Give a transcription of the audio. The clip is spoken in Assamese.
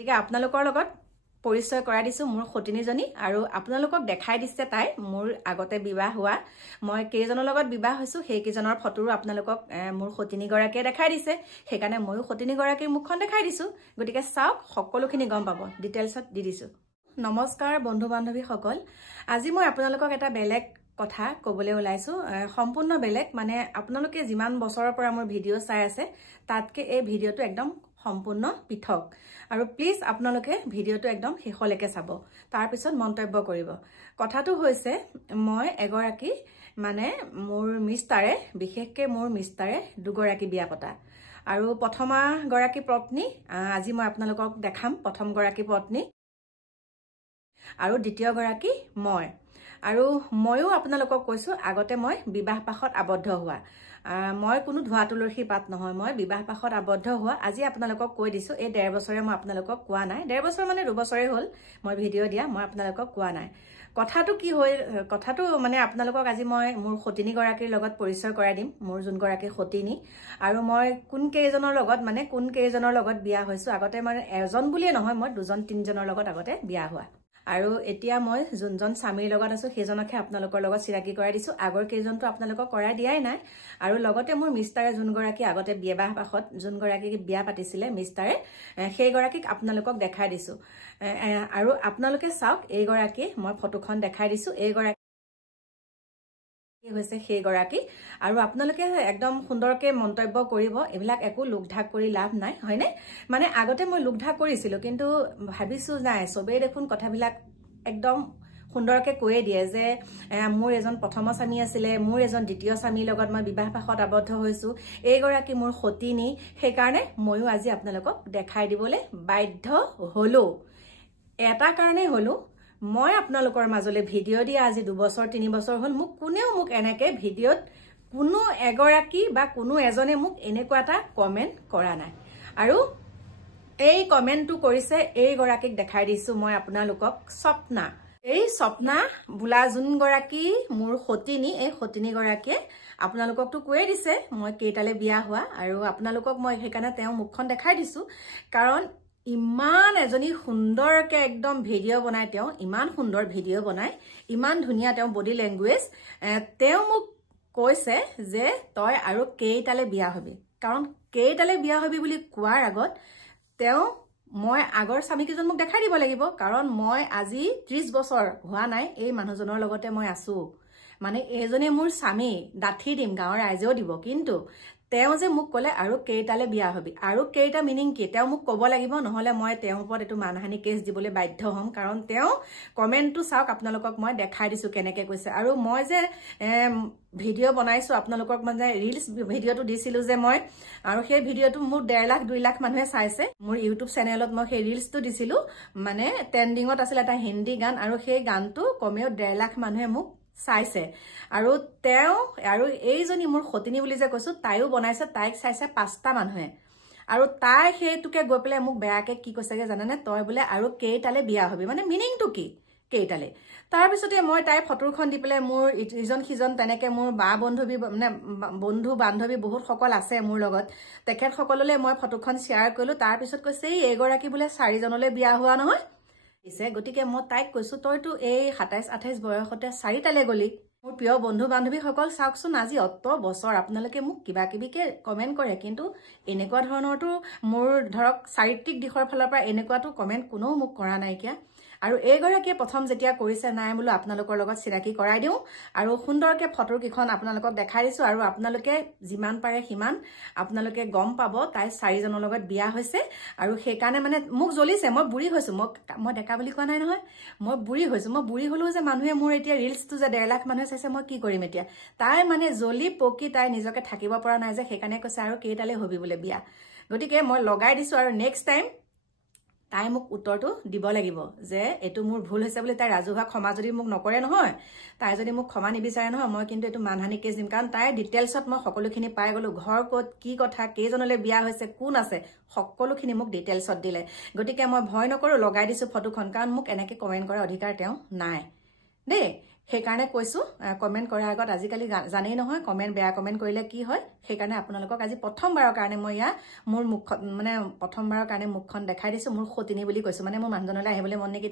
গতিকে আপোনালোকৰ লগত পৰিচয় কৰাই দিছো মোৰ সতিনীজনী আৰু আপোনালোকক দেখাই দিছে তাই মোৰ আগতে বিবাহ হোৱা মই কেইজনৰ লগত বিবাহ হৈছো সেই কেইজনৰ ফটোৰো আপোনালোকক মোৰ সতিনী গৰাকীয়ে দেখাই দিছে সেইকাৰণে ময়ো সতিনী গৰাকীৰ মুখখন দেখাই দিছো গতিকে চাওক সকলোখিনি গম পাব ডিটেইলছত দি দিছো নমস্কাৰ বন্ধু বান্ধৱী সকল আজি মই আপোনালোকক এটা বেলেগ কথা কবলৈ ওলাইছো সম্পূৰ্ণ বেলেগ মানে আপোনালোকে যিমান বছৰৰ পৰা মোৰ ভিডিও চাই আছে তাতকে এই ভিডিওটো একদম সম্পূৰ্ণ পৃথক আৰু প্লিজ আপোনালোকে ভিডিওটো একদম শেষলৈকে চাব তাৰ পিছত মন্তব্য কৰিব কথাটো হৈছে মই এগৰাকী মানে মোৰ মিষ্টাৰে বিশেষকৈ মোৰ মিষ্টাৰে দুগৰাকী বিয়া পতা আৰু প্ৰথমা গৰাকী পত্নী আজি মই আপোনালোকক দেখাম প্ৰথম গৰাকী পত্নী আৰু দ্বিতীয় গৰাকী মই আৰু ময়ো আপোনালোকক কৈছো আগতে মই বিবাহ পাশত আবদ্ধ হোৱা মই কোনো ধোৱা তুলসী পাত নহয় মই বিবাহ পাশত আবদ্ধ হোৱা আজি আপোনালোকক কৈ দিছো এই 1.5 বছৰে মই আপোনালোকক কোৱা নাই 1.5 বছৰ মানে 2 বছৰে হ'ল মই ভিডিও দিয়া মই আপোনালোকক কোৱা নাই কথাটো কি হয় কথাটো মানে আপোনালোকক আজি মই মোৰ সতিনী গৰাকীৰ লগত পৰিচয় কৰাই দিম মোৰ যোন গৰাকী সতিনী আৰু মই কোন কেইজনৰ লগত বিয়া হৈছো আগতে মানে এজন বুলিয়ে নহয় মই দুজন তিনজনৰ লগত আগতে বিয়া হোৱা আৰু এতিয়া মই যোনজন স্বামীৰ লগত আছো সেইজনকে আপোনালোকৰ লগত চিৰাকি কৰাই দিছো আগৰ কেইজনটো আপোনালোকক কৰাই দিয়াই নাই আৰু লগতে মোৰ মিষ্টাৰে যোন গৰাকী আগতে বিবাহ পাশত যোন গৰাকী বিয়া পাতিছিলে মিষ্টাৰে সেই গৰাকীক আপোনালোকক দেখাই দিছো আৰু আপোনালোকে চাওক এই গৰাকী মই ফটোখন দেখাই দিছো এই গৰাকী হৈছে সেই গৰাকী আৰু আপোনালোকে একদম সুন্দৰকে মন্তব্য কৰিব এবিলাক একো লুকঢাক কৰি লাভ নাই হয়নে মানে আগতে মই লুকঢাক কৰিছিলো কিন্তু ভাবিছো নাই সবেই দেখোন কথাবিলাক একদম সুন্দৰকে কৈয়ে দিয়ে যে মোৰ এজন প্ৰথম স্বামী আছিলে মোৰ এজন দ্বিতীয় স্বামীৰ লগত মই বিবাহ পাশত আবদ্ধ হৈছো এই গৰাকী মোৰ সতিনী সেই কাৰণে ময়ো আজি আপোনালোকক দেখাই দিবলৈ বাধ্য হলো এটা কাৰণে হলো মই আপোনালোকৰ মাজলৈ ভিডিও দিয়া আজি 2 বছৰ 3 বছৰ হ'ল মোক কোনেও মোক এনেকে ভিডিওত কোনো এগৰাকী বা কোনো এজনে মোক এনেকুৱা এটা কমেন্ট কৰা নাই আৰু এই কমেন্টটো কৰিছে এই গৰাকীক দেখাই দিছো মই আপোনালোকক স্বপ্না এই স্বপ্না বুলা যোন গৰাকী মোৰ সতিনী এই সতিনী গৰাকীয়ে আপোনালোককটো কৈয়ে দিছে মই কেইটালে বিয়া হোৱা আৰু আপোনালোকক মই সেইকাৰণে তেওঁ মুখখন দেখাই দিছো কাৰণ ইমান এজনী সুন্দৰকে একদম ভিডিও বনাই তেওঁ ইমান সুন্দৰ ভিডিও বনাই ইমান ধুনিয়া তেওঁ বডি ল্যাঙ্গুৱেজ তেওঁ মোক কৈছে যে তই আৰু কেইটালে বিয়া হবি কাৰণ কেইটালে বিয়া হবি বুলি কোৱাৰ আগত তেওঁ মই আগৰ স্বামী কিজন মোক দেখাই দিব লাগিব কাৰণ মই আজি 30 বছৰ হোৱা নাই এই মানুহজনৰ লগতে মই আছো মানে এজনে মোৰ স্বামী দাঠি দিম গাঁৱৰ ৰাইজেও দিব কিন্তু তেওঁ যে মোক কলে আৰু কেইটালে বিয়া হবি আৰু কেইটা মিনিং কি তেওঁ মোক কব লাগিব নহলে মই তেওঁৰ ওপৰত এটো মানহানি কেছ দিবলৈ বাধ্য হ'ম কাৰণ তেওঁ কমেন্টটো চাওক আপোনালোকক মই দেখাই দিছো কেনেকে কৈছে আৰু মই যে ভিডিও বনাইছো আপোনালোকক মানে ৰিলস ভিডিওটো দিছিলো যে মই আৰু সেই ভিডিওটো মোৰ 1.5 লাখ 2 লাখ মানুহে চাইছে মোৰ ইউটিউব চেনেলত মই সেই ৰিলসটো দিছিলো মানে ট্ৰেন্ডিংত আছিল এটা হিন্দী গান আৰু সেই গানটো কমেও 1.5 লাখ মানুহে মোক চাইছে আৰু তেওঁ আৰু এইজনী মোৰ সতিনী বুলি যে কৈছো তাইও বনাইছে তাইক চাইছে 5টা মানুহে আৰু তাই হেতুকে গৈ পেলে মোক বেয়াকে কি কৈছেগে জানানে তই বলে আৰু কেইটালে বিয়া হবি মানে মিনিংটো কি কেইটালে তাৰ পিছতে মই তাই ফটোখন দি পেলে মোৰ ইজন সিজন তেনেকে মোৰ বা বন্ধৱী মানে বন্ধু বান্ধৱী বহুত সকল আছে মোৰ লগত তেখেত সকললে মই ফটোখন শেয়াৰ কৰিলো তাৰ পিছত কৈছে এই গৰাকী বলে 4 জনলে বিয়া হোৱা নহয় ইছে গতিকে মই তাইক কৈছো তইতো এই 27 28 বয়সতে 4টালে গলি মোৰ প্ৰিয় বন্ধু বান্ধৱী সকল চাওকচোন আজি অত বছৰ আপোনালোকে মোক কিবা কিবিকে কমেন্ট কৰে কিন্তু এনেকুৱা ধৰণৰটো মোৰ ধৰক চাৰিত্ৰিক দিশৰ ফালৰ পৰা এনেকুৱাটো কমেন্ট কোনেও মোক কৰা নাই কিয়া আৰু এই গৰাকীয়ে প্ৰথম যেতিয়া কৰিছে নাই বোলো আপোনালোকৰ লগত চিৰাকি কৰাই দিও আৰু সুন্দৰকে ফটো কিখন আপোনালোকক দেখাই দিছো আৰু আপোনালোকে যিমান পাৰে হিমান আপোনালোকে গম পাব তাই 4 জনৰ লগত বিয়া হৈছে আৰু সেই কাৰণে মানে মোক জ্বলিছে মই বুঢ়ী হৈছো মই ডেকা বুলি কোৱা নাই নহয় মই বুঢ়ী হৈছো মই বুঢ়ী হলো যে মানুহে মোৰ এতিয়া ৰিলসটো যে 1.5 লাখ মানুহে চাইছে মই কি কৰিম এতিয়া তাই মানে জ্বলি পকি তাই নিজকে থাকিব পৰা নাই যে সেইকাৰণে কৈছে আৰু কেইটালে হবি বোলে বিয়া গতিকে মই লগাই দিছো আৰু নেক্সট টাইম তাই মোক উত্তৰটো দিব লাগিব যে এটো মোৰ ভুল হৈছে বুলি তাই ৰাজহুৱা ক্ষমা যদি মোক নকৰে নহয় তাই যদি মোক ক্ষমা নিবিচাৰে নহয় মই কিন্তু এটো মানহানি কেছ দিম কাৰণ তাই ডিটেইলছত মই সকলোখিনি পাই গলো ঘৰ ক'ত কি কথা কেইজনলে বিয়া হৈছে কোন আছে সকলোখিনি মোক ডিটেইলছত দিলে গতিকে মই ভয় নকৰো লগাই দিছো ফটোখন কাৰণ মোক এনেকে কমেন্ট কৰাৰ অধিকাৰ তেওঁ নাই দেই সেইকাৰণে কৈছোঁ কমেণ্ট কৰাৰ আগত আজিকালি জানেই নহয় কমেণ্ট বেয়া কমেণ্ট কৰিলে কি হয় সেইকাৰণে আপোনালোকক আজি প্ৰথমবাৰৰ কাৰণে মই মোৰ মুখখন মানে প্ৰথমবাৰৰ কাৰণে মুখখন দেখাই দিছোঁ মোৰ সতিনী বুলি কৈছোঁ মানে মোৰ মানুহজনলৈ আহিবলৈ মন নেকি